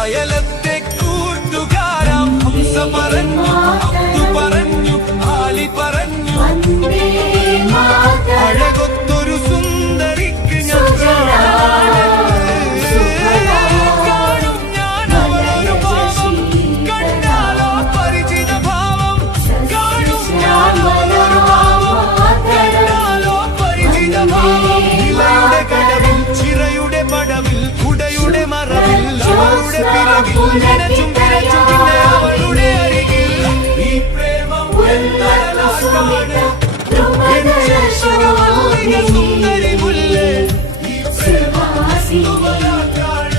അയലത്തെ കൂട്ടുകാരാം ഹംസ പറഞ്ഞു, അബ്ദു പറഞ്ഞു, ആലി പറഞ്ഞു, അഴകൊത്തൊരു സുന്ദരിക്ക് ഞാൻ കാണും. ഞാൻ അവളൊരു ഭാവം കണ്ടാലോ പരിചിത ഭാവം, കാണും ഞാൻ അവളൊരു ഭാവം കണ്ടാലോ പരിചിത ഭാവം. ഇലയുടെ കടവിൽ ചിറയുടെ പടവിൽ കുടയുടെ മറവിൽ അവളുടെ പിറകിൽ നനച്ചും വിരച്ചും പിന്നെ അവളുടെ അരികിൽ ഈ പ്രേമം എന്നരലാകാണ്. സുന്ദരി മുല്ലേ ഈ പ്രേമം സുമധുരമാണ്.